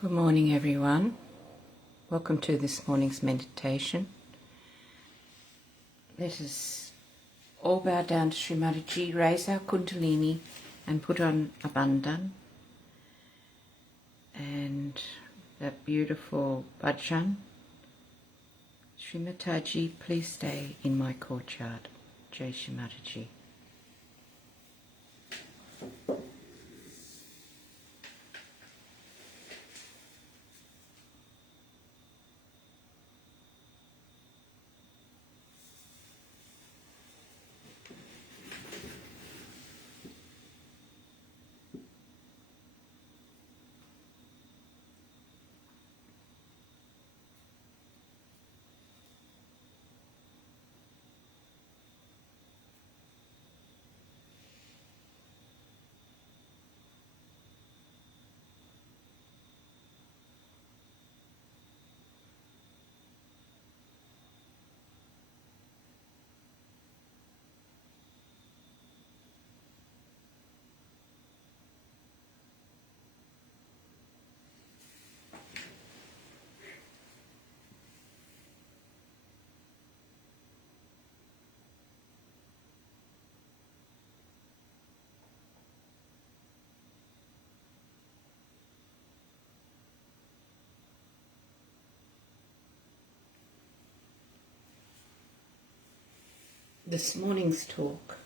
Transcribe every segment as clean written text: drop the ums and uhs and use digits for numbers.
Good morning, everyone. Welcome to this morning's meditation. Let us all bow down to Shri Mataji, raise our Kundalini and put on a bandhan and that beautiful bhajan. Shri Mataji, please stay in my courtyard. Jai Shri Mataji. This morning's talk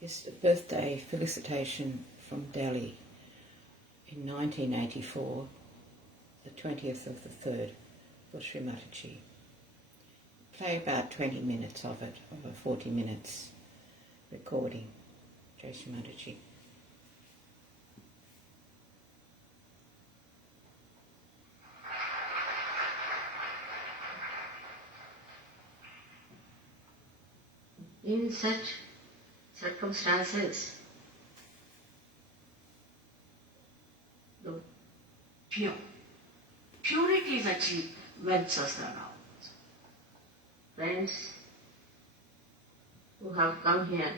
is a birthday felicitation from Delhi in 1984, the 20th of the 3rd, for Shri Mataji. Play about 20 minutes of it, of a 40 minutes recording. Jai Shri Mataji. In such circumstances, the purity is achieved when Sastra rounds. Friends who have come here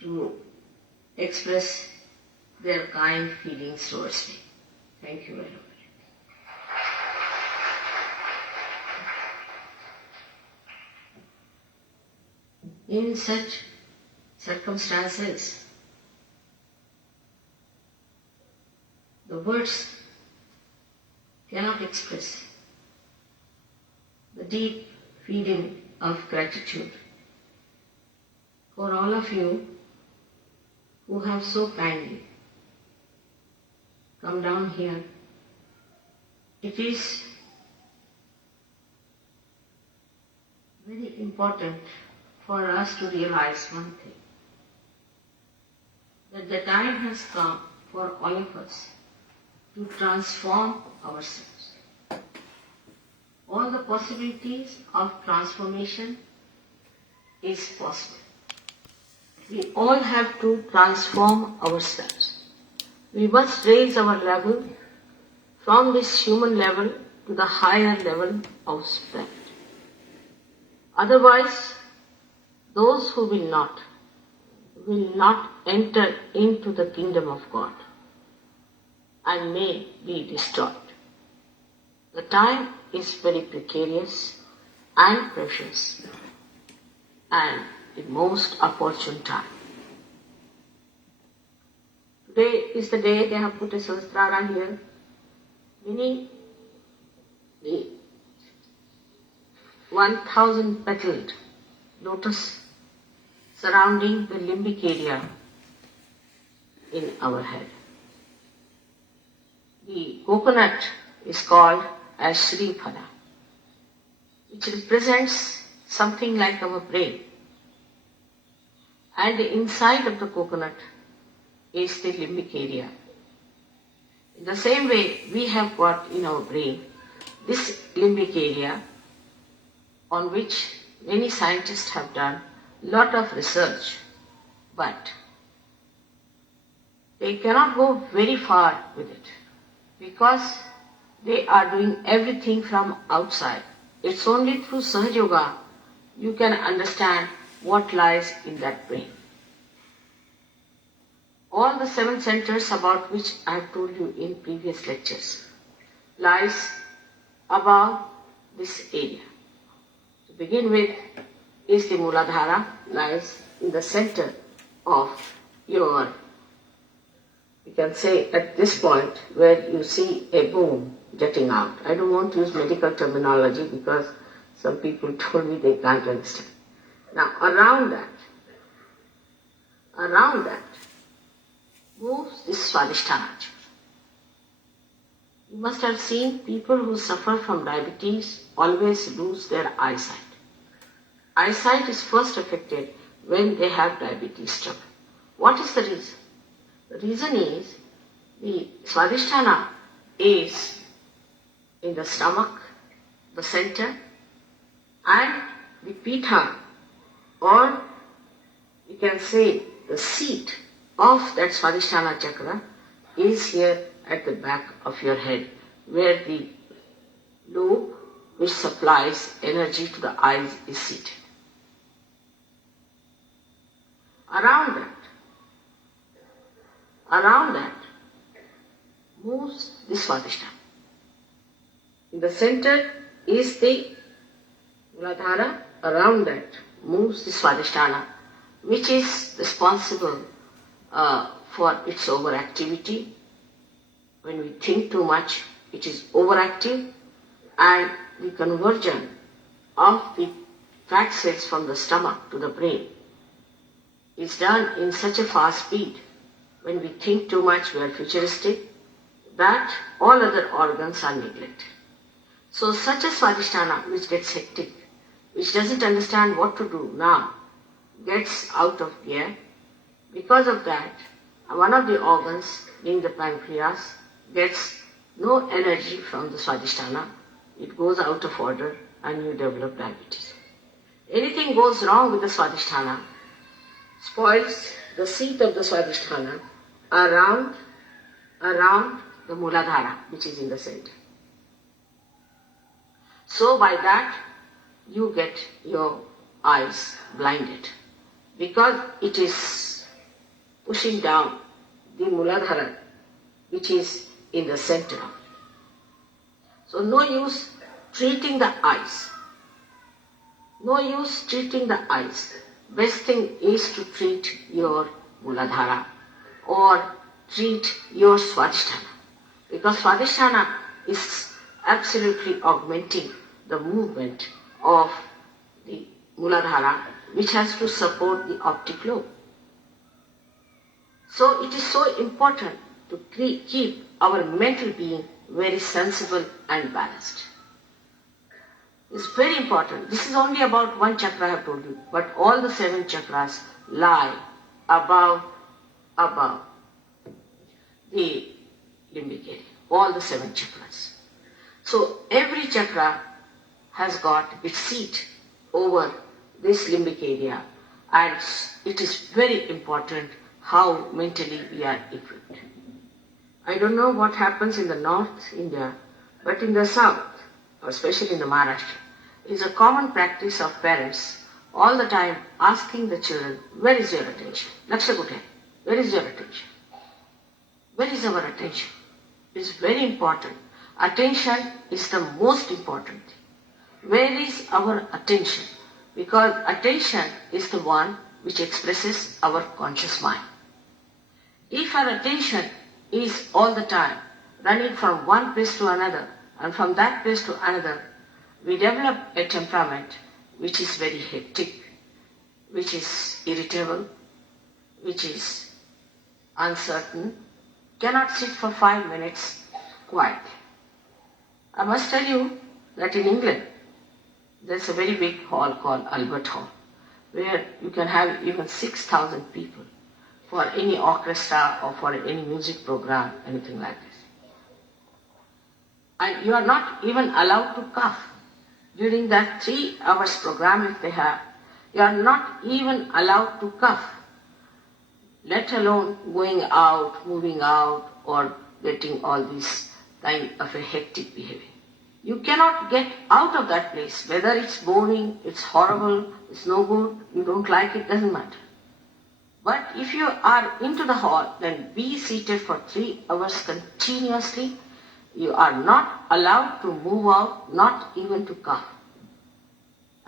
to express their kind feelings towards me. Thank you very much. In such circumstances, the words cannot express the deep feeling of gratitude for all of you who have so kindly come down here. It is very important for us to realize one thing, that the time has come for all of us to transform ourselves. All the possibilities of transformation is possible. We all have to transform ourselves. We must raise our level from this human level to the higher level of spirit. Otherwise, those who will not enter into the kingdom of God and may be destroyed. The time is very precarious and precious and the most opportune time. Today is the day they have put a Sahasrara here, meaning the 1,000 petaled lotus surrounding the limbic area in our head. The coconut is called as Shri Mataji, which represents something like our brain. And the inside of the coconut is the limbic area. In the same way, we have got in our brain this limbic area on which many scientists have done lot of research, but they cannot go very far with it because they are doing everything from outside. It's only through Sahaja Yoga you can understand what lies in that brain. All the 7 centers about which I have told you in previous lectures lies above this area. To begin with, is the Muladhara, lies in the center of your, you can say at this point where you see a bone jutting out. I don't want to use medical terminology because some people told me they can't understand. Now around that moves this Swadhisthana. You must have seen people who suffer from diabetes always lose their eyesight. Eyesight is first affected when they have diabetes trouble. What is the reason? The reason is the Swadhisthana is in the stomach, the center, and the Pitha, or you can say the seat of that Swadhisthana chakra is here at the back of your head, where the lobe which supplies energy to the eyes is seated. Around that moves the Swadhisthana. In the center is the Muladhara, around that moves the Swadhisthana, which is responsible for its overactivity. When we think too much, it is overactive, and the conversion of the fat cells from the stomach to the brain is done in such a fast speed, when we think too much, we are futuristic, that all other organs are neglected. So such a Swadhisthana which gets hectic, which doesn't understand what to do now, gets out of gear. Because of that, one of the organs, being the pancreas, gets no energy from the Swadhisthana. It goes out of order and you develop diabetes. Anything goes wrong with the Swadhisthana, spoils the seat of the Swadhisthana around the Muladhara, which is in the center. So by that, you get your eyes blinded, because it is pushing down the Muladhara, which is in the center. So no use treating the eyes. No use treating the eyes. Best thing is to treat your Muladhara or treat your Swadhisthana, because Swadhisthana is absolutely augmenting the movement of the Muladhara, which has to support the optic lobe. So it is so important to keep our mental being very sensible and balanced. It's very important. This is only about one chakra I have told you, but all the 7 chakras lie above the limbic area. All the 7 chakras. So every chakra has got its seat over this limbic area, and it is very important how mentally we are equipped. I don't know what happens in the North India, but in the South, or especially in the Maharashtra, is a common practice of parents all the time asking the children, where is your attention? Laksha kute? Where is your attention? Where is our attention? It is very important. Attention is the most important thing. Where is our attention? Because attention is the one which expresses our conscious mind. If our attention is all the time running from one place to another and from that place to another, we develop a temperament which is very hectic, which is irritable, which is uncertain, cannot sit for 5 minutes quietly. I must tell you that in England, there's a very big hall called Albert Hall, where you can have even 6,000 people for any orchestra or for any music program, anything like this. And you are not even allowed to cough. During that 3 hours program, if they have, you are not even allowed to cough, let alone going out, moving out, or getting all this kind of a hectic behavior. You cannot get out of that place, whether it's boring, it's horrible, it's no good, you don't like it, doesn't matter. But if you are into the hall, then be seated for 3 hours continuously. You are not allowed to move out, not even to cough.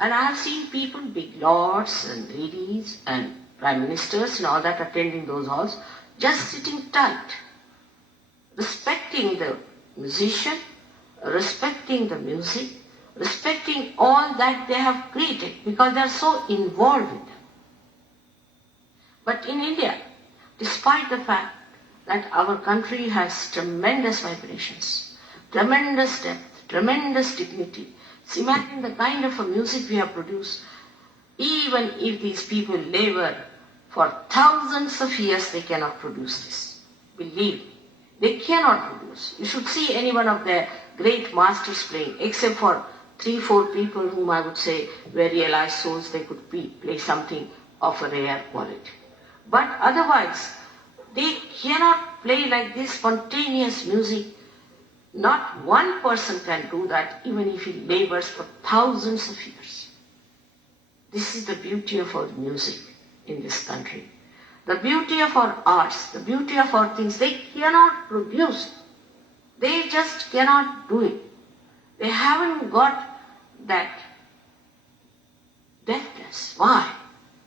And I have seen people, big lords and ladies and prime ministers and all that attending those halls, just sitting tight, respecting the musician, respecting the music, respecting all that they have created, because they are so involved with them. But in India, despite the fact that our country has tremendous vibrations, tremendous depth, tremendous dignity, imagine the kind of a music we have produced. Even if these people labor for thousands of years, they cannot produce this. Believe me, they cannot produce. You should see any one of their great masters playing, except for 3-4 people whom I would say were realized souls, they could play something of a rare quality. But otherwise, they cannot play like this spontaneous music. Not one person can do that, even if he labors for thousands of years. This is the beauty of our music in this country. The beauty of our arts, the beauty of our things, they cannot produce. They just cannot do it. They haven't got that deftness. Why?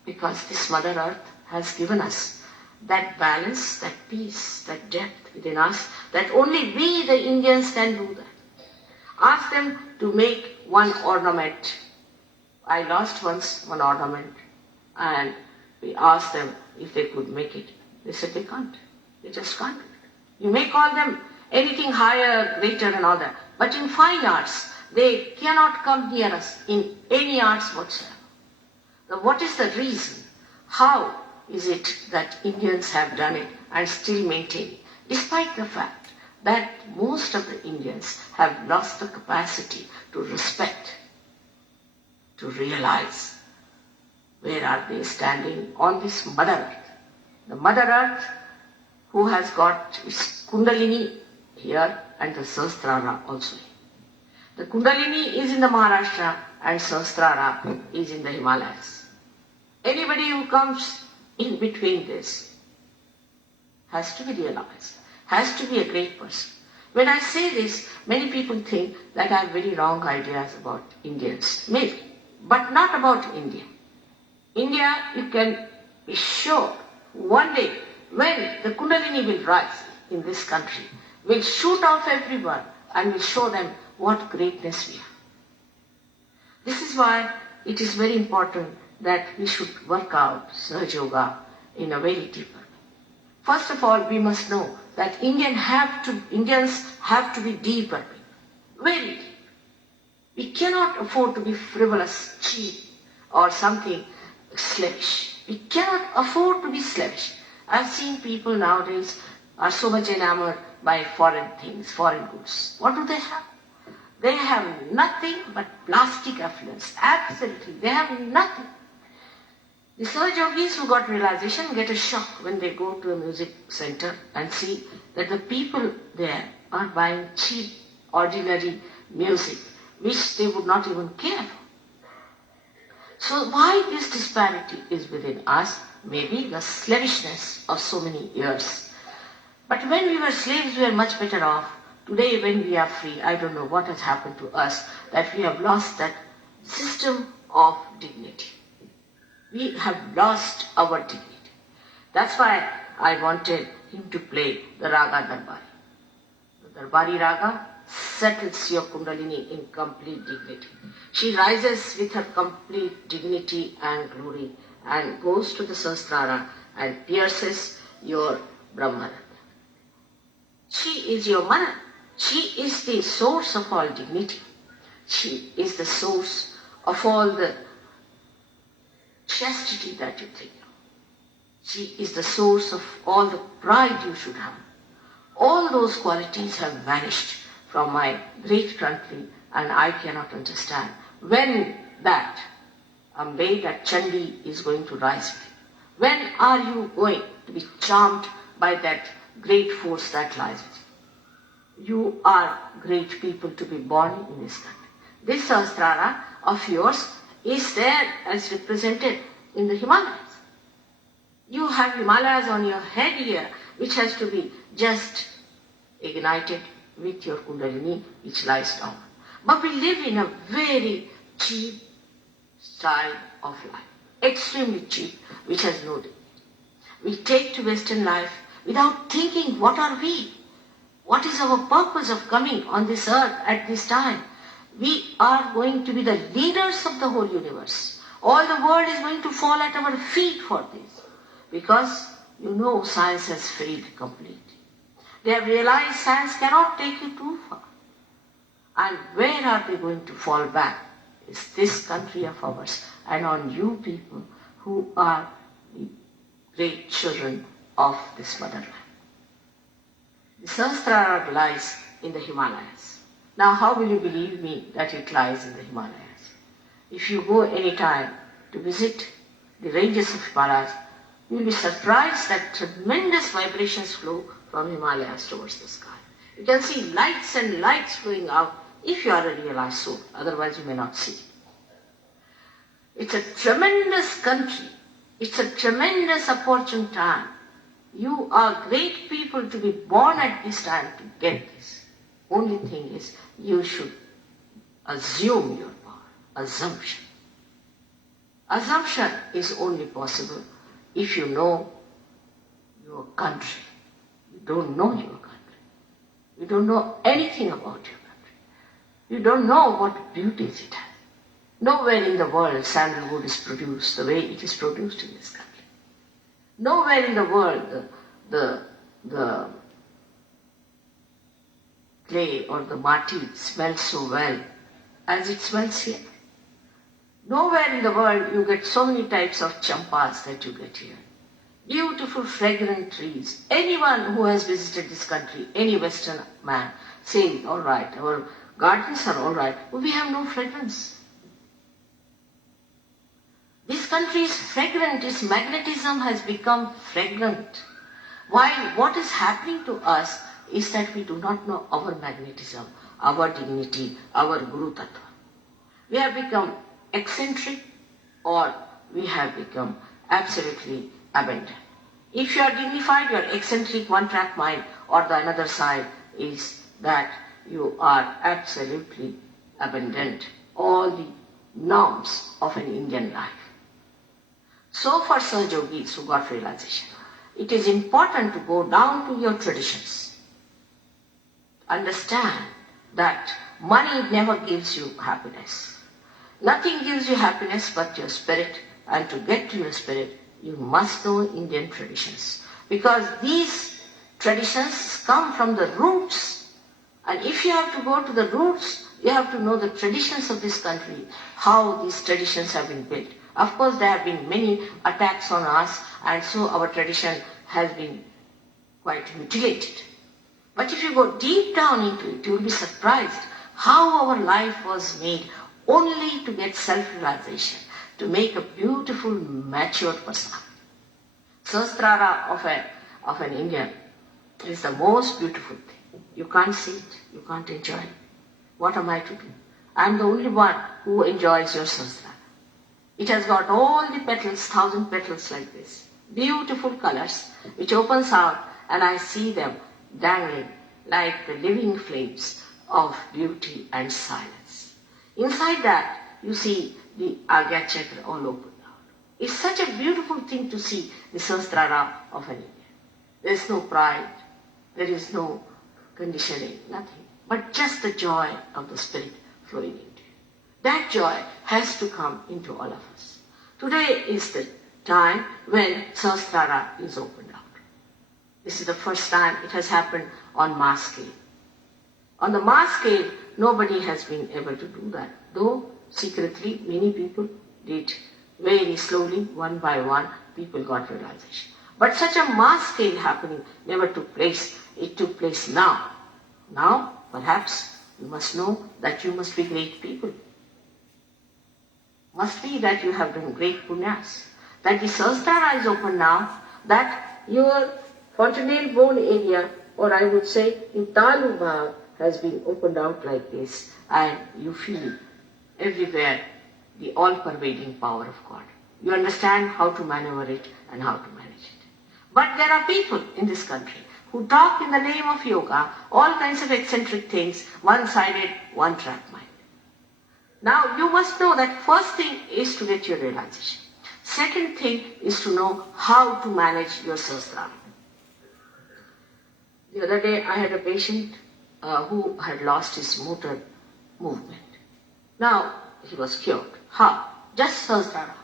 Because this Mother Earth has given us that balance, that peace, that depth within us, that only we, the Indians, can do that. Ask them to make one ornament. I lost once one ornament, and we asked them if they could make it. They said they can't. They just can't do it. You may call them anything higher, greater and all that, but in fine arts, they cannot come near us in any arts whatsoever. Now what is the reason? How is it that Indians have done it and still maintain it, despite the fact that most of the Indians have lost the capacity to respect, to realize where are they standing on this Mother Earth. The Mother Earth who has got its Kundalini here and the Sahasrara also here. The Kundalini is in the Maharashtra and Sahasrara is in the Himalayas. Anybody who comes in between this has to be realized, has to be a great person. When I say this, many people think that I have very wrong ideas about Indians, maybe, but not about India. India, you can be sure, one day when the Kundalini will rise in this country, will shoot off everyone and will show them what greatness we are. This is why it is very important that we should work out Sahaja Yoga in a very deeper way. First of all, we must know that Indians have to be deeper, very deep. We cannot afford to be frivolous, cheap, or something slavish. We cannot afford to be slavish. I've seen people nowadays are so much enamored by foreign things, foreign goods. What do they have? They have nothing but plastic affluence. Absolutely. They have nothing. The Sahaja Yogis who got realization get a shock when they go to a music center and see that the people there are buying cheap, ordinary music, which they would not even care for. So why this disparity is within us? Maybe the slavishness of so many years. But when we were slaves, we were much better off. Today, when we are free, I don't know what has happened to us, that we have lost that system of dignity. We have lost our dignity. That's why I wanted him to play the Raga Darbari. The Darbari Raga settles your Kundalini in complete dignity. She rises with her complete dignity and glory and goes to the Sahasrara and pierces your Brahmana. She is your mother. She is the source of all dignity. She is the source of all the chastity that you think of. She is the source of all the pride you should have. All those qualities have vanished from my great country, and I cannot understand when that Ambe, that Chandi is going to rise. When are you going to be charmed by that great force that lies with you? You are great people to be born in this country. This Sahasrara of yours is there as represented in the Himalayas. You have Himalayas on your head here, which has to be just ignited with your Kundalini, which lies down. But we live in a very cheap style of life, extremely cheap, which has no dignity. We take to Western life without thinking, what are we? What is our purpose of coming on this earth at this time? We are going to be the leaders of the whole universe. All the world is going to fall at our feet for this. Because, science has failed completely. They have realized science cannot take you too far. And where are they going to fall back? Is this country of ours and on you people who are the great children of this motherland. The Sahasrara lies in the Himalayas. Now how will you believe me that it lies in the Himalayas? If you go any time to visit the ranges of Himalayas, you will be surprised that tremendous vibrations flow from Himalayas towards the sky. You can see lights and lights flowing out if you are a realized soul, otherwise you may not see. It's a tremendous country. It's a tremendous opportune time. You are great people to be born at this time to get this. Only thing is, you should assume your power. Assumption. Assumption is only possible if you know your country. You don't know your country. You don't know anything about your country. You don't know what beauties it has. Nowhere in the world sandalwood is produced the way it is produced in this country. Nowhere in the world the clay or the mati smells so well as it smells here. Nowhere in the world you get so many types of champas that you get here. Beautiful fragrant trees. Anyone who has visited this country, any Western man, saying, all right, our gardens are all right, but we have no fragrance. This country is fragrant, its magnetism has become fragrant. While what is happening to us is that we do not know our magnetism, our dignity, our Guru Tattva. We have become eccentric or we have become absolutely abandoned. If you are dignified, you are eccentric, one-track mind, or the another side is that you are absolutely abandoned all the norms of an Indian life. So for Sahaja yogis who got realization, it is important to go down to your traditions. Understand that money never gives you happiness. Nothing gives you happiness but your spirit, and to get to your spirit, you must know Indian traditions. Because these traditions come from the roots. And if you have to go to the roots, you have to know the traditions of this country, how these traditions have been built. Of course, there have been many attacks on us, and so our tradition has been quite mutilated. But if you go deep down into it, you will be surprised how our life was made only to get self-realization, to make a beautiful, mature personality. Sahasrara of an Indian is the most beautiful thing. You can't see it, you can't enjoy it. What am I to do? I am the only one who enjoys your Sahasrara. It has got all the petals, 1,000 petals like this, beautiful colors, which opens out, and I see them dangling like the living flames of beauty and silence. Inside that, you see the Agya Chakra all opened out. It's such a beautiful thing to see the Sahasrara of an Indian. There is no pride, there is no conditioning, nothing, but just the joy of the spirit flowing into you. That joy has to come into all of us. Today is the time when Sahasrara is opened out. This is the first time it has happened on mass scale. On the mass scale, nobody has been able to do that, though secretly many people did. Very slowly, one by one, people got realization. But such a mass scale happening never took place. It took place now. Now, perhaps, you must know that you must be great people. Must be that you have done great punyas. That the Sahasrara is open now, that your fontanelle bone area, or I would say the Talu Bhag, has been opened out like this, and you feel everywhere the all-pervading power of God. You understand how to maneuver it and how to manage it. But there are people in this country who talk in the name of yoga, all kinds of eccentric things, one-sided, one-track mind. Now you must know that first thing is to get your realization. Second thing is to know how to manage your Sahasrara. The other day I had a patient who had lost his motor movement. Now he was cured. How? Just Sahasrara.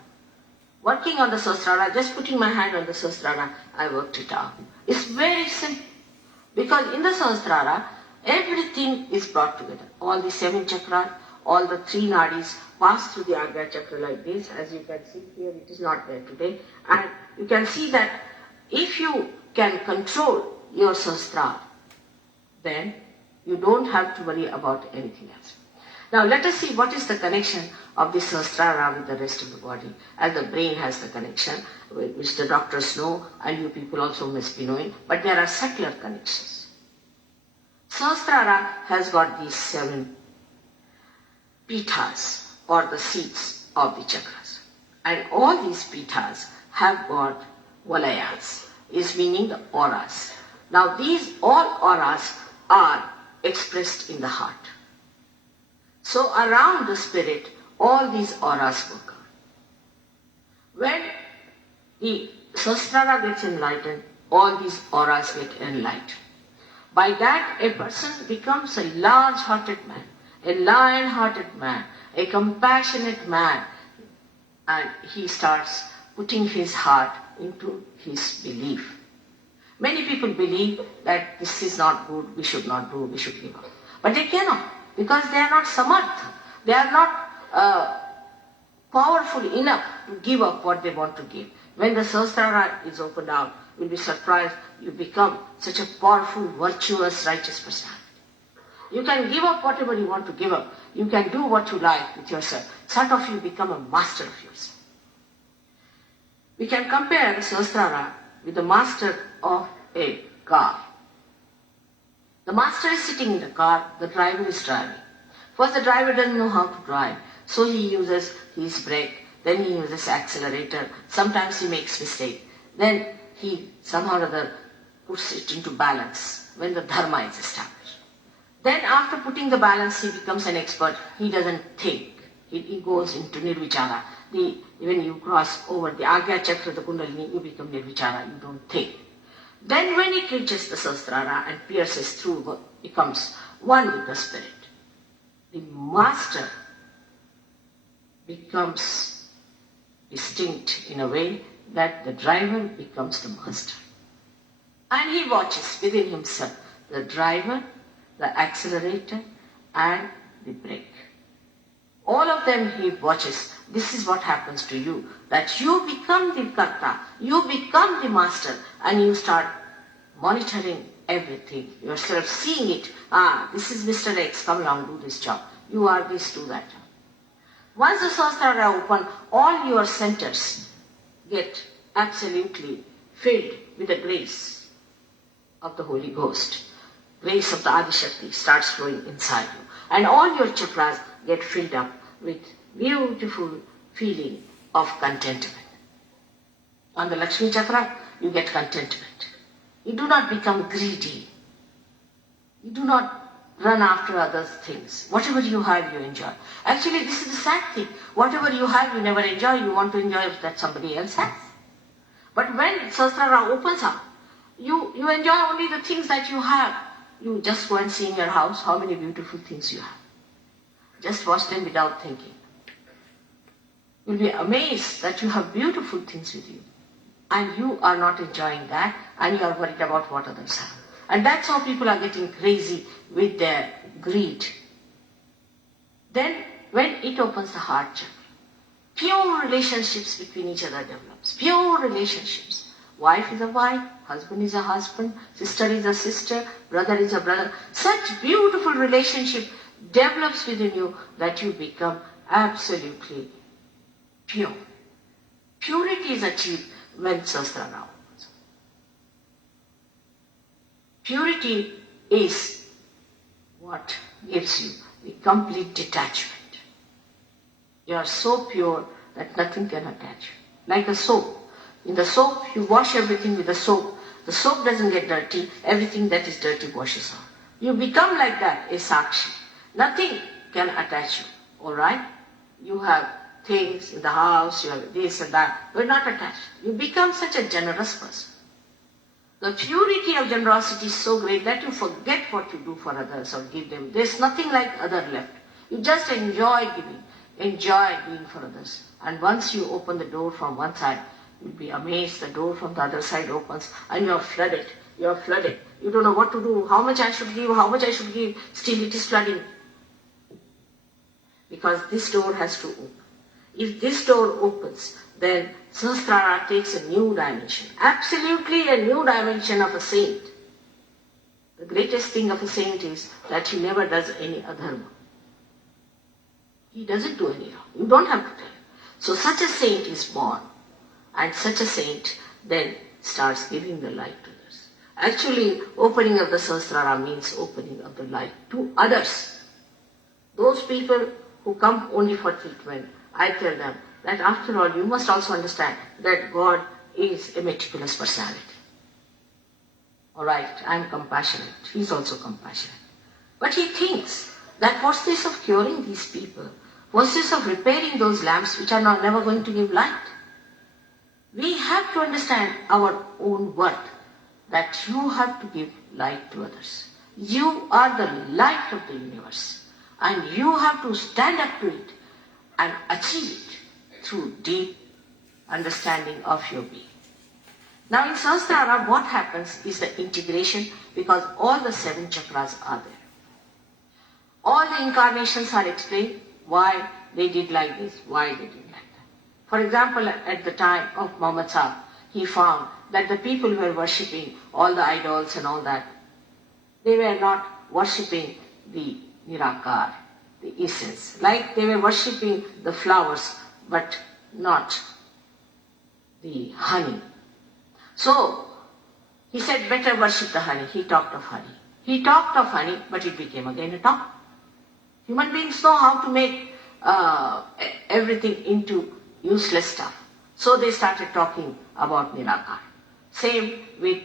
Working on the Sahasrara, just putting my hand on the Sahasrara, I worked it out. It's very simple. Because in the Sahasrara, everything is brought together. All the 7 chakras, all the 3 nadis pass through the Agya Chakra like this. As you can see here, it is not there today. And you can see that if you can control your Sahasrara, then you don't have to worry about anything else. Now let us see what is the connection of the Sahasrara with the rest of the body, as the brain has the connection, which the doctors know and you people also must be knowing, but there are subtler connections. Sahasrara has got these 7 pithas, or the seats of the chakras. And all these pithas have got valayas, is meaning the auras. Now these all auras are expressed in the heart. So around the spirit, all these auras work out. When the Sahasrara gets enlightened, all these auras get enlightened. By that, a person becomes a large-hearted man, a lion-hearted man, a compassionate man, and he starts putting his heart into his belief. Many people believe that this is not good, we should not do, we should give up. But they cannot, because they are not samartha. They are not powerful enough to give up what they want to give. When the Sahasrara is opened out, you'll be surprised, you become such a powerful, virtuous, righteous personality. You can give up whatever you want to give up. You can do what you like with yourself. Sort of you become a master of yourself. We can compare the Sahasrara with the master of a car. The master is sitting in the car, the driver is driving. First the driver doesn't know how to drive, so he uses his brake, then he uses accelerator, sometimes he makes mistake. Then he somehow or other puts it into balance when the dharma is established. Then after putting the balance, he becomes an expert. He doesn't think. He goes into nirvichara. When you cross over the Agya Chakra, the Kundalini, you become nirvichara. You don't think. Then when it reaches the Sahasrara and pierces through, becomes one with the spirit. The master becomes distinct in a way that the driver becomes the master. And he watches within himself the driver, the accelerator, and the brake. All of them he watches. This is what happens to you, that you become the karta, you become the master, and you start monitoring everything, yourself seeing it. This is Mr. X, come along, do this job. You are this, do that job. Once the Sahasrara open, all your centers get absolutely filled with the grace of the Holy Ghost. Grace of the Adishakti starts flowing inside you. And all your chakras get filled up with beautiful feeling of contentment. On the Lakshmi Chakra, you get contentment. You do not become greedy. You do not run after other things. Whatever you have, you enjoy. Actually, this is the sad thing. Whatever you have, you never enjoy. You want to enjoy that somebody else has. But when Sahasrara opens up, you enjoy only the things that you have. You just go and see in your house how many beautiful things you have. Just watch them without thinking. You'll be amazed that you have beautiful things with you. And you are not enjoying that, and you are worried about what others have. And that's how people are getting crazy with their greed. Then, when it opens the heart chakra, pure relationships between each other develops. Pure relationships. Wife is a wife, husband is a husband, sister is a sister, brother is a brother. Such beautiful relationship develops within you that you become absolutely pure. Purity is achieved when Sahasrara opens. Purity is what gives you the complete detachment. You are so pure that nothing can attach you. Like a soap. In the soap, you wash everything with the soap. The soap doesn't get dirty. Everything that is dirty washes off. You become like that, a sakshi. Nothing can attach you. Alright? You have things in the house, you have this and that. You're not attached. You become such a generous person. The purity of generosity is so great that you forget what you do for others or give them. There's nothing like other left. You just enjoy giving, enjoy doing for others. And once you open the door from one side, you'll be amazed the door from the other side opens and you're flooded. You're flooded. You don't know what to do, how much I should give, how much I should give. Still it is flooding. Because this door has to open. If this door opens, then Sahasrara takes a new dimension. Absolutely a new dimension of a saint. The greatest thing of a saint is that he never does any adharma. He doesn't do any wrong. You don't have to tell him. So such a saint is born. And such a saint then starts giving the light to others. Actually, opening of the Sahasrara means opening of the light to others. Those people who come only for treatment, I tell them that after all, you must also understand that God is a meticulous personality. Alright, I am compassionate. He is also compassionate. But he thinks that what's this of curing these people? What's this of repairing those lamps which are never going to give light? We have to understand our own worth, that you have to give light to others. You are the light of the universe, and you have to stand up to it and achieve it through deep understanding of your being. Now in Sahasrara, what happens is the integration, because all the 7 chakras are there. All the incarnations are explained why they did like this, why they did like that. For example, at the time of Muhammad Sahib, he found that the people who were worshipping all the idols and all that, they were not worshipping the Nirakar, the essence. Like they were worshipping the flowers, but not the honey. So, he said, better worship the honey. He talked of honey. He talked of honey, but it became again a talk. Human beings know how to make everything into useless stuff. So they started talking about Nirakar. Same with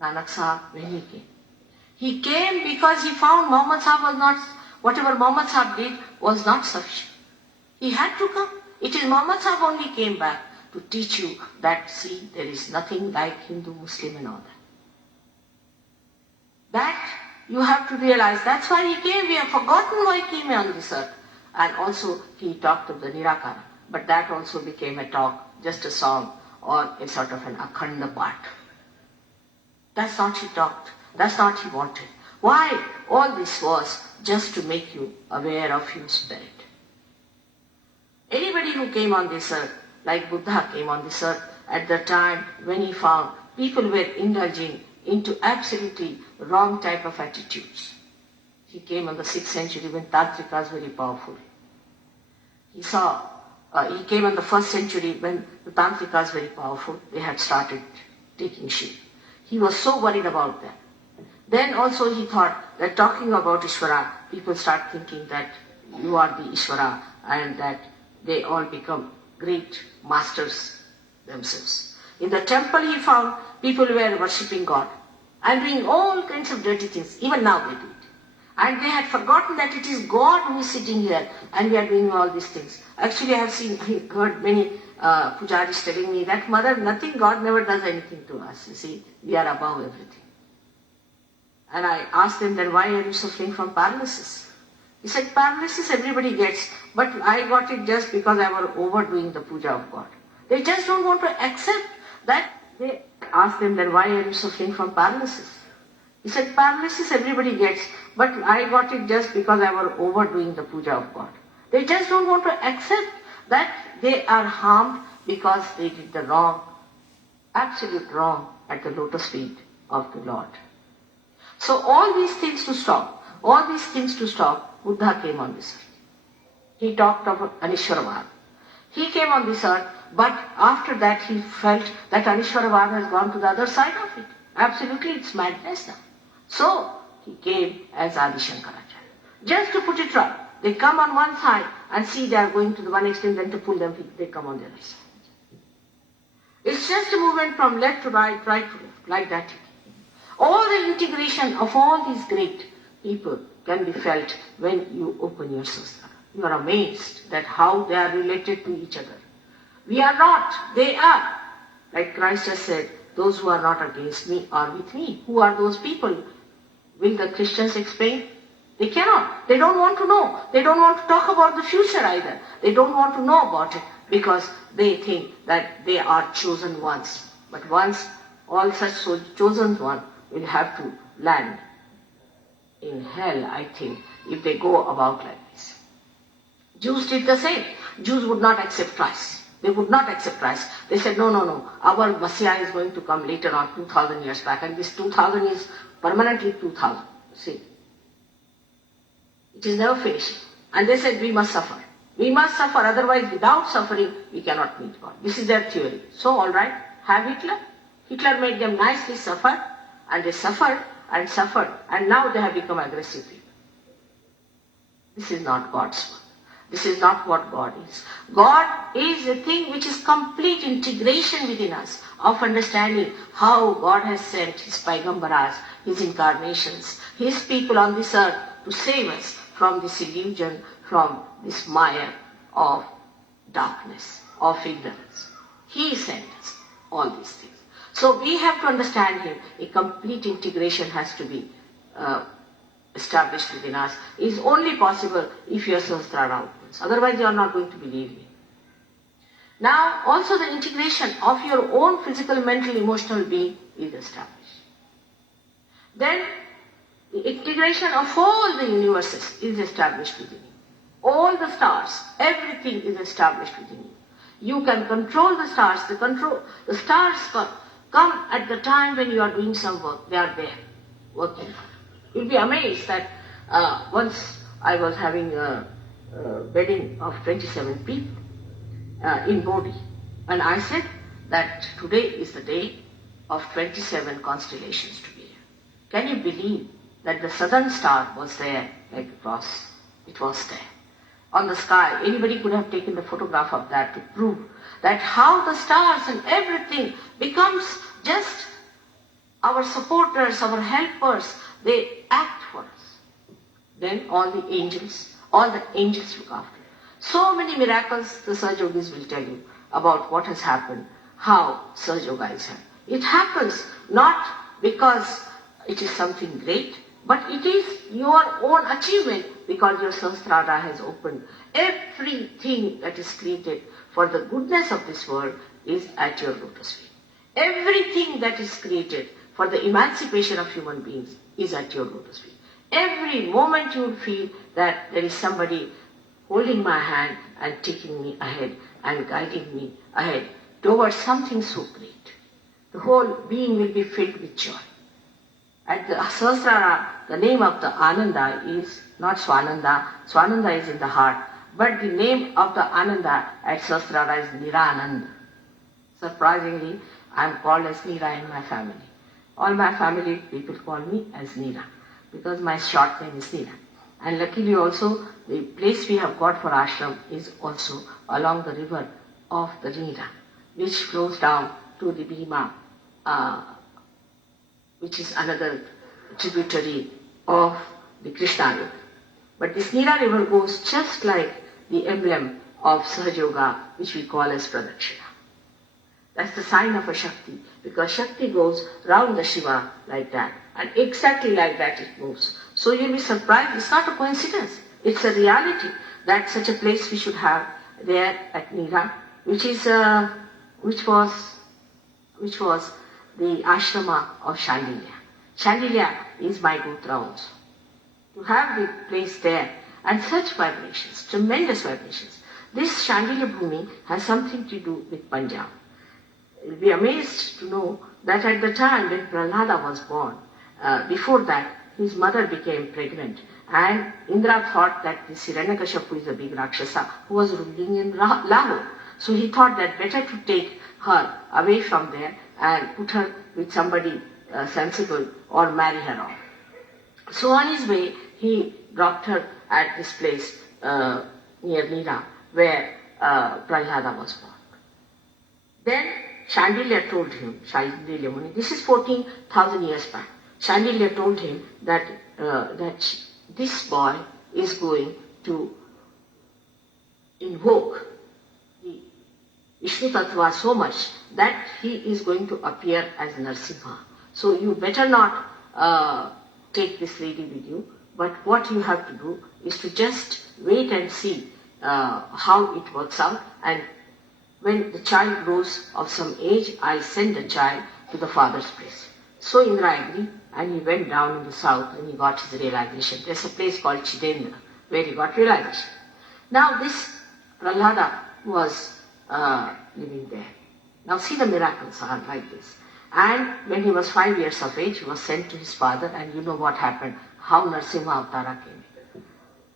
Nanak Sahib when he came. He came because he found Muhammad Sahib was not, whatever Muhammad Sahib did was not sufficient. He had to come. It is Muhammad Sahib only came back to teach you that, see, there is nothing like Hindu, Muslim and all that. That you have to realize. That's why he came. We have forgotten why he came on this earth. And also he talked of the Nirakara. But that also became a talk, just a song or a sort of an akhanda part. That's not he talked. That's not he wanted. Why? All this was just to make you aware of your spirit. Anybody who came on this earth, like Buddha came on this earth at the time when he found people were indulging into absolutely wrong type of attitudes. He came in the 6th century when Tantrika was very powerful. He came in the 1st century when the Tantrika was very powerful. They had started taking shape. He was so worried about that. Then also he thought that talking about Ishvara, people start thinking that you are the Ishvara and that they all become great masters themselves. In the temple he found people were worshipping God and doing all kinds of dirty things. Even now they do it. And they had forgotten that it is God who is sitting here and we are doing all these things. Actually I have heard many pujaris telling me that, Mother, nothing, God never does anything to us. You see, we are above everything. And I asked them, then why are you suffering from paralysis? He said, paralysis everybody gets, but I got it just because I was overdoing the puja of God. They just don't want to accept that. They asked them, then why are you suffering from paralysis? He said, paralysis everybody gets, but I got it just because I was overdoing the puja of God. They just don't want to accept that they are harmed because they did the wrong, absolute wrong at the lotus feet of the Lord. So all these things to stop, Buddha came on this earth. He talked of Anishwaravad. He came on this earth, but after that he felt that Anishwaravad has gone to the other side of it. Absolutely, it's madness now. So he came as Adi Shankaracharya. Just to put it right, they come on one side and see they are going to the one extreme, then to pull them, they come on the other side. It's just a movement from left to right, right to left, like that. All the integration of all these great people can be felt when you open your sastra. You are amazed that how they are related to each other. We are not, they are. Like Christ has said, those who are not against me are with me. Who are those people? Will the Christians explain? They cannot. They don't want to know. They don't want to talk about the future either. They don't want to know about it because they think that they are chosen ones. But once all such chosen ones will have to land in hell, I think, if they go about like this. Jews did the same. Jews would not accept Christ. They would not accept Christ. They said, no, our Messiah is going to come later on, 2000 years back, and this 2000 is permanently 2000. See, it is never finishing. And they said, we must suffer. We must suffer, otherwise without suffering, we cannot meet God. This is their theory. So, all right, have Hitler. Hitler made them nicely suffer, and they suffered, and now they have become aggressive people. This is not God's work. This is not what God is. God is a thing which is complete integration within us of understanding how God has sent His Paigambaras, His incarnations, His people on this earth to save us from this illusion, from this mire of darkness, of ignorance. He sent us all these things. So we have to understand Him. A complete integration has to be established within us is only possible if your Sahasrara opens. Otherwise you are not going to believe me. Now also the integration of your own physical, mental, emotional being is established. Then the integration of all the universes is established within you. All the stars, everything is established within you. You can control the stars. The stars come at the time when you are doing some work. They are there, working. You'll be amazed that once I was having a wedding of 27 people in Bodhi, and I said that today is the day of 27 constellations to be here. Can you believe that the southern star was there like it was there? On the sky, anybody could have taken the photograph of that to prove that how the stars and everything becomes just our supporters, our helpers, they act for us. Then all the angels look after. So many miracles the Sahaja Yogis will tell you about what has happened, how Sahaja Yoga is happened. It happens not because it is something great, but it is your own achievement because your Sahasrara has opened. Everything that is created for the goodness of this world is at your lotus feet. Everything that is created for the emancipation of human beings is at your lotus feet. Every moment you will feel that there is somebody holding my hand and taking me ahead and guiding me ahead towards something so great. The whole being will be filled with joy. At the Sahasrara, the name of the Ananda is not Swananda. Swananda is in the heart. But the name of the Ananda at Sahasrara is Niranand. Surprisingly, I am called as Neera in my family. All my family people call me as Neera because my short name is Neera. And luckily also, the place we have got for ashram is also along the river of the Neera, which flows down to the Bhima, which is another tributary of the Krishna River. But this Neera river goes just like the emblem of Sahaja Yoga, which we call as Pradakshina. That's the sign of a Shakti, because Shakti goes round the Shiva like that, and exactly like that it moves. So you'll be surprised, it's not a coincidence, it's a reality that such a place we should have there at Neera, which was the ashrama of Shandilya. Shandilya is my Gotra also. To have the place there and such vibrations, tremendous vibrations. This Shandilya Bhumi has something to do with Punjab. You'll be amazed to know that at the time when Prahlada was born, before that his mother became pregnant and Indra thought that this Hiranyakashipu is a big Rakshasa who was ruling in Lahore. So he thought that better to take her away from there and put her with somebody sensible or marry her off. So on his way, he dropped her at this place near Neera where Prahlada was born. Then Shandilya told him, Shandilya Muni, this is 14,000 years back. Shandilya told him that this boy is going to invoke the Vishnu Tattva so much that he is going to appear as Narsimha. So you better not take this lady with you, but what you have to do is to just wait and see how it works out, and when the child grows of some age, I'll send the child to the father's place. So Indra agreed, and he went down in the south and he got his realization. There's a place called Chidendra where he got realization. Now this Prahlada was living there. Now see, the miracles are like this. And when he was 5 years of age, he was sent to his father, and you know what happened, how Narsimha Avtara came.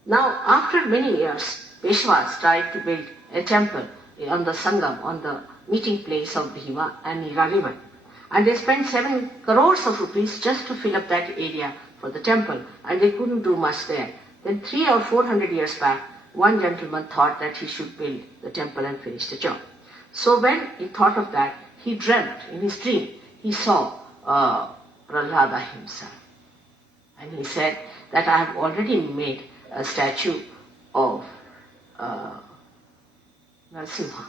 Now after many years, Peshwas tried to build a temple on the Sangam, on the meeting place of Bhima and Neera river. And they spent 7 crores of rupees just to fill up that area for the temple, and they couldn't do much there. Then 300 or 400 years back, one gentleman thought that he should build the temple and finish the job. So when he thought of that, he dreamt, in his dream, he saw Prahlada himself. And he said that I have already made a statue of Narsimha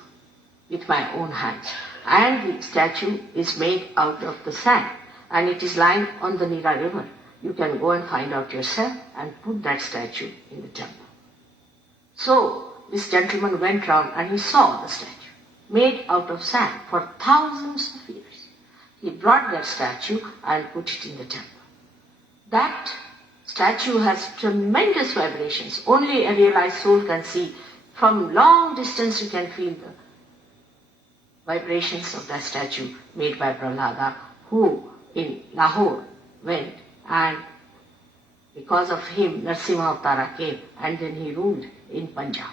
with my own hands. And the statue is made out of the sand, and it is lying on the Neera river. you can go and find out yourself and put that statue in the temple. So this gentleman went round and he saw the statue made out of sand for thousands of years. He brought that statue and put it in the temple. That statue has tremendous vibrations. Only a realized soul can see. From long distance you can feel the vibrations of that statue made by Prahlada, who in Lahore went, and because of him Narsimha Avtara came and then he ruled in Punjab.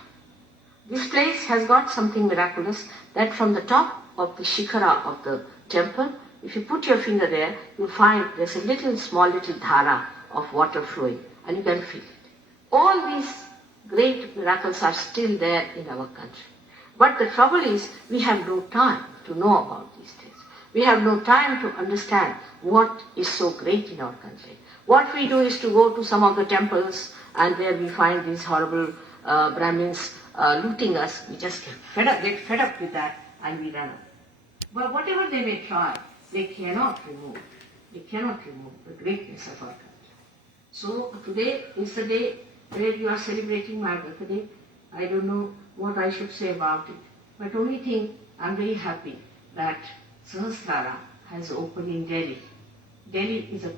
This place has got something miraculous, that from the top of the shikhara of the temple, if you put your finger there, you find there's a small little dhara of water flowing, and you can feel it. All these great miracles are still there in our country. But the trouble is, we have no time to know about these things. We have no time to understand what is so great in our country. What we do is to go to some of the temples, and there we find these horrible Brahmins looting us. We just get fed up with that, and we run away. But whatever they may try, they cannot remove the greatness of our country. So today is the day where you are celebrating my birthday. I don't know what I should say about it, but only thing, I'm very happy that Sahasrara has opened in Delhi. Delhi is a...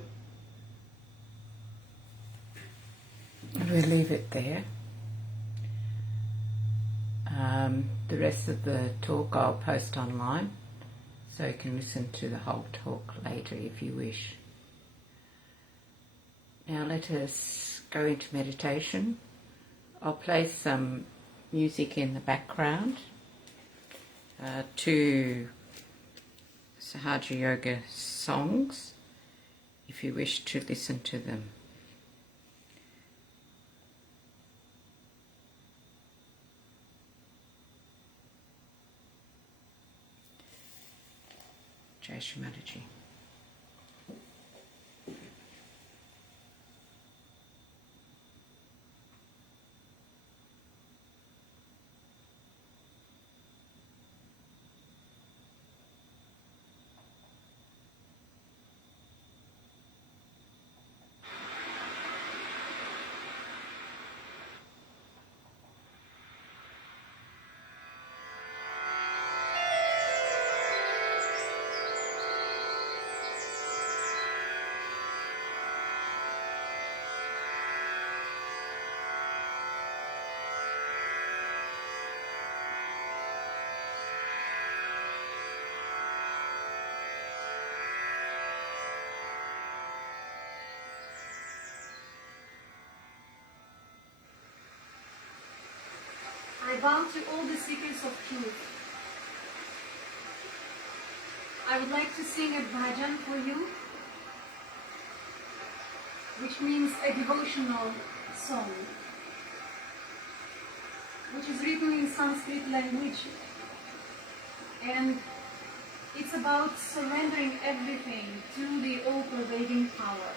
We'll leave it there. The rest of the talk I'll post online, so you can listen to the whole talk later if you wish. Now let us go into meditation. I'll play some music in the background, 2 Sahaja Yoga songs, if you wish to listen to them. Shri Mataji. I bow to all the seekers of truth. I would like to sing a bhajan for you, which means a devotional song, which is written in Sanskrit language, and it's about surrendering everything to the all-pervading power.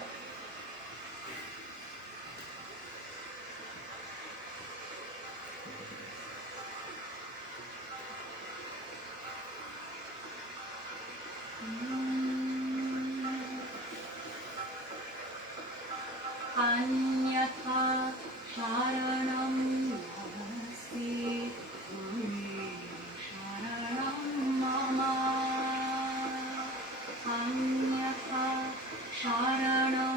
Anyatha sharanam namaste, sharanam mama. Anyatha sharanam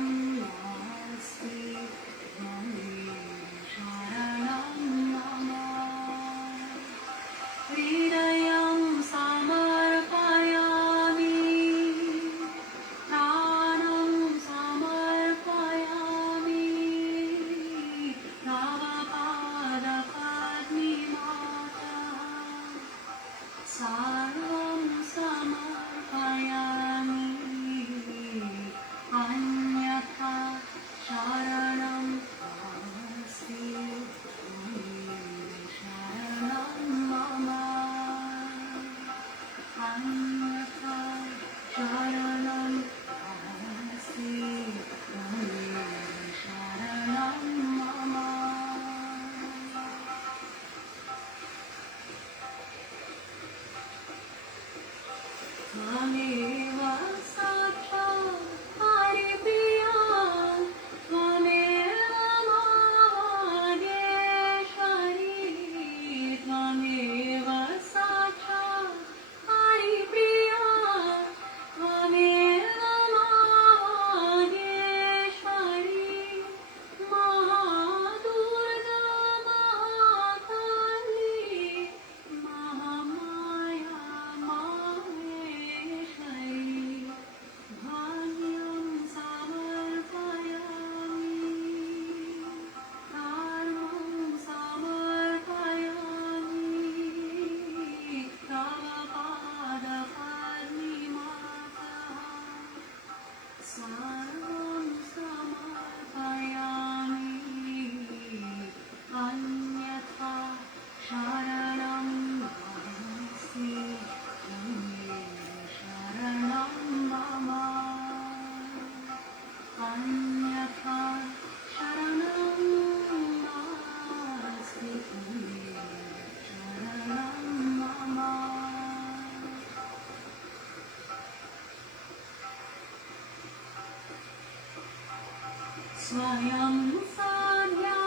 Swayam Sadhya,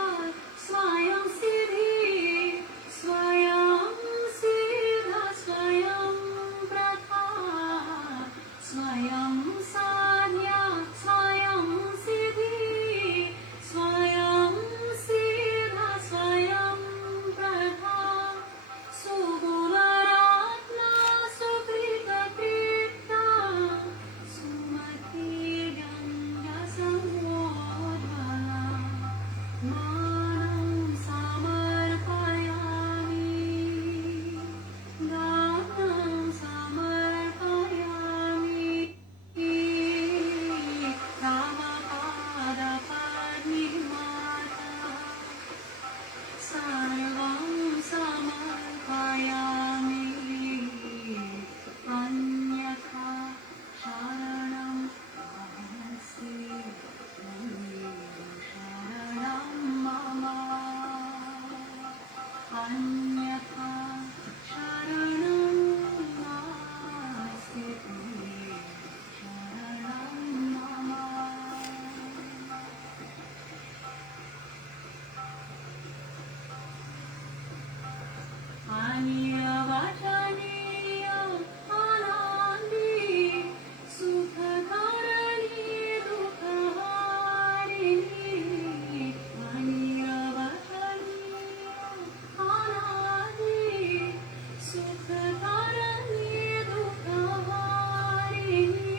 Swayam Siddhi, Swayam Siddha, Swayam Pratha, Swayam Sadhya, Swayam Siddhi, Swayam Siddha, Swayam Pratha, Sugularatna, Sukrita Krita, Sumati Ganga Samodhala, Manam Samarpayami, Ganam Samarpayami, Ramapada Padmimata, Sarvam Samarpayami, Anyatha Sharanam Nasti, Sharanam Mama, Anyatha Sharanam Nasti, Sharanam Mama. Aniya Vachaniya Anandi, Sukhakarani Dukharini, Aniya Vachaniya Anandi, Sukhakarani Dukharini,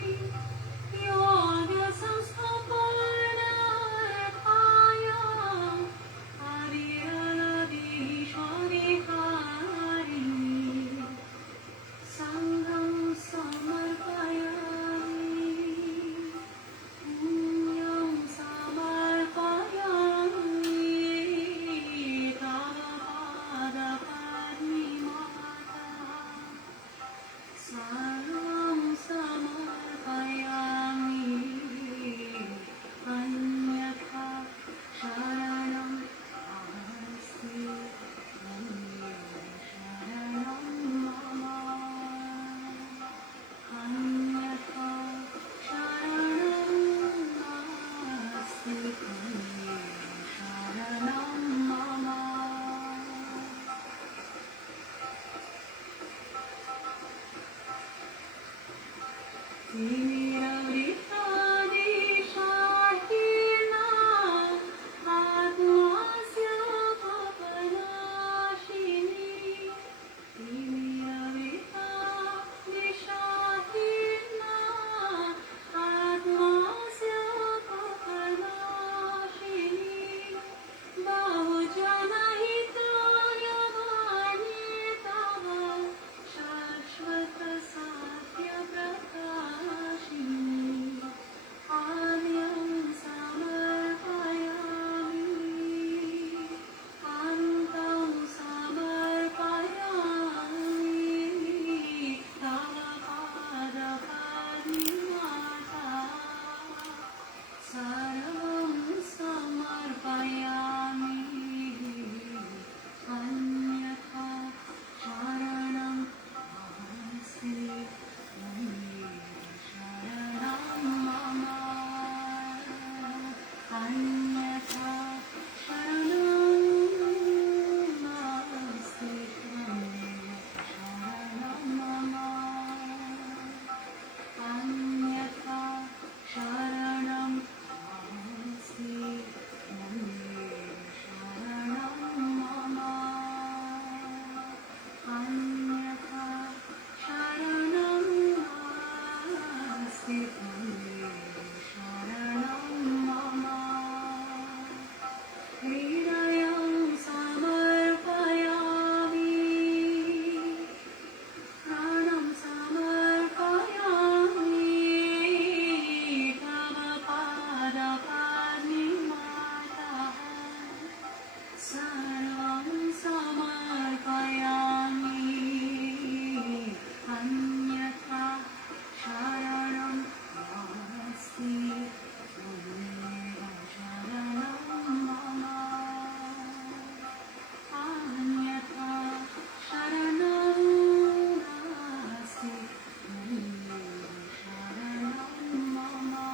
Yoga Samsthaparna Arthaya, Aviradishwari Harini, Sangam Samarpayami, Punyam Samarpayami, Tavapada Padmimata, Sarvam Samarpayami, Anyatha Sharanam Nasti, Sharanam Mama, Anyatha Sharanam Nasti, Sharanam Mama. Timirabritadishahina, Atmasya papanashini, Timirabritadishahina, Atmasya papanashini, Bahujana-hitaya Vanitava, Shashvata Satya Prakashini, Avyam Samarpayami, Antam Samarpayami, Tavapada Padmimata, Sarvam Samarpayami, Anyatha Sharanam Nasti, Sharanam Mama, Anyatha Sharanam Nasti, Sharanam Mama, Anyatha Sharanam Nasti, Sharanam Mama, Anyatha Sharanam Nasti, Sharanam Mama, Hridayam Samarpayami, Pranam Samarpayami, Tavapada Padmimata, Sarvam Samarpayami, Anyatha Sharanam Nasti, Sharanam Mama, Anyatha Sharanam Nasti, Sharanam Mama,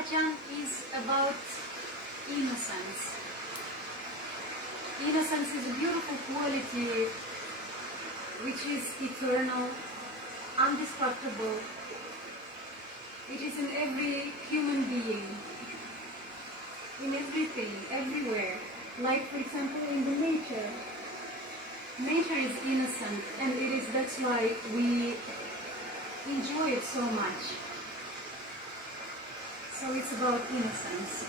bhajan is about innocence. Innocence is a beautiful quality which is eternal, indestructible. It is in every human being, in everything, everywhere. Like, for example, in the nature. Nature is innocent, and that's why we enjoy it so much. So it's about innocence.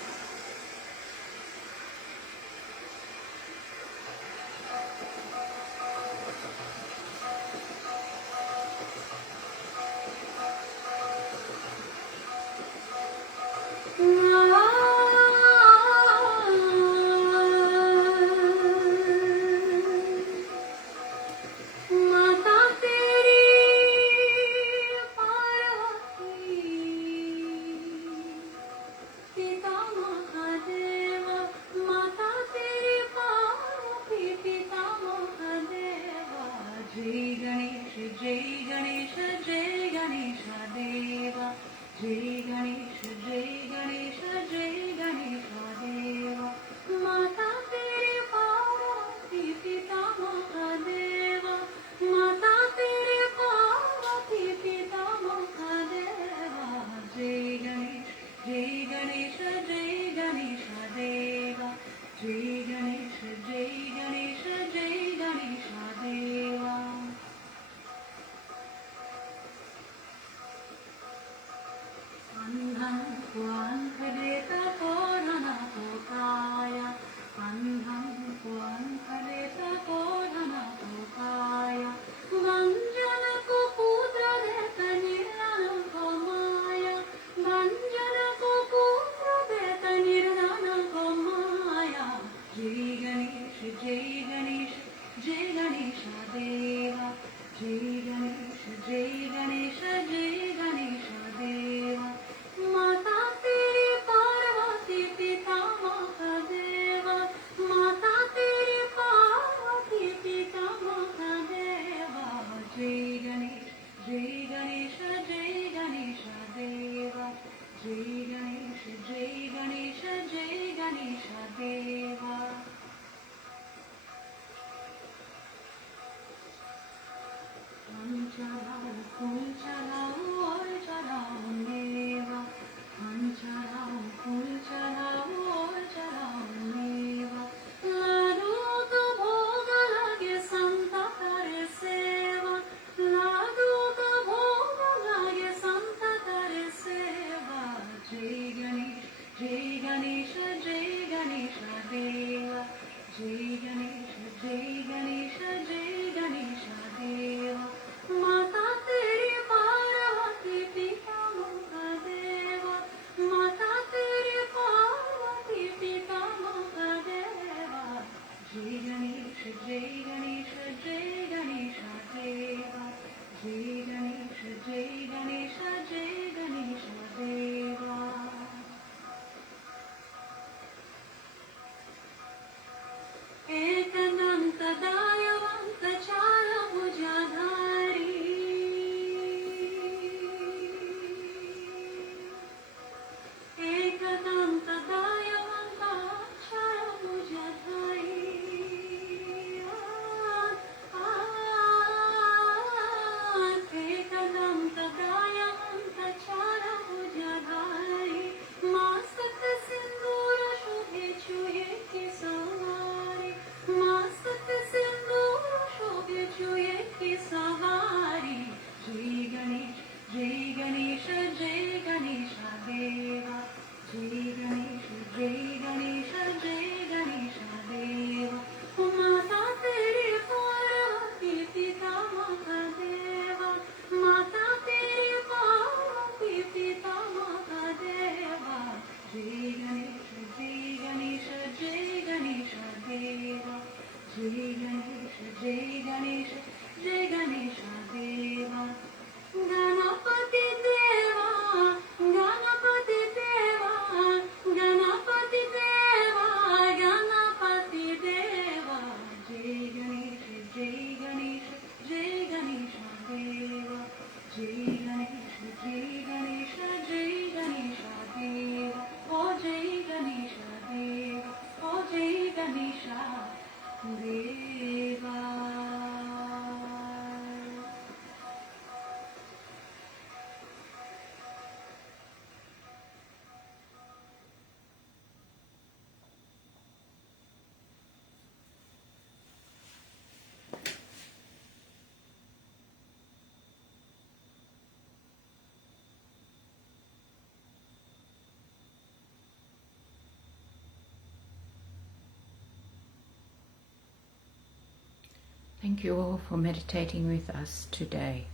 Thank you all for meditating with us today.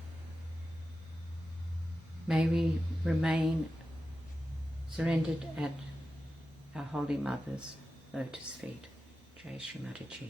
May we remain surrendered at our Holy Mother's lotus feet. Jai Shri Mataji.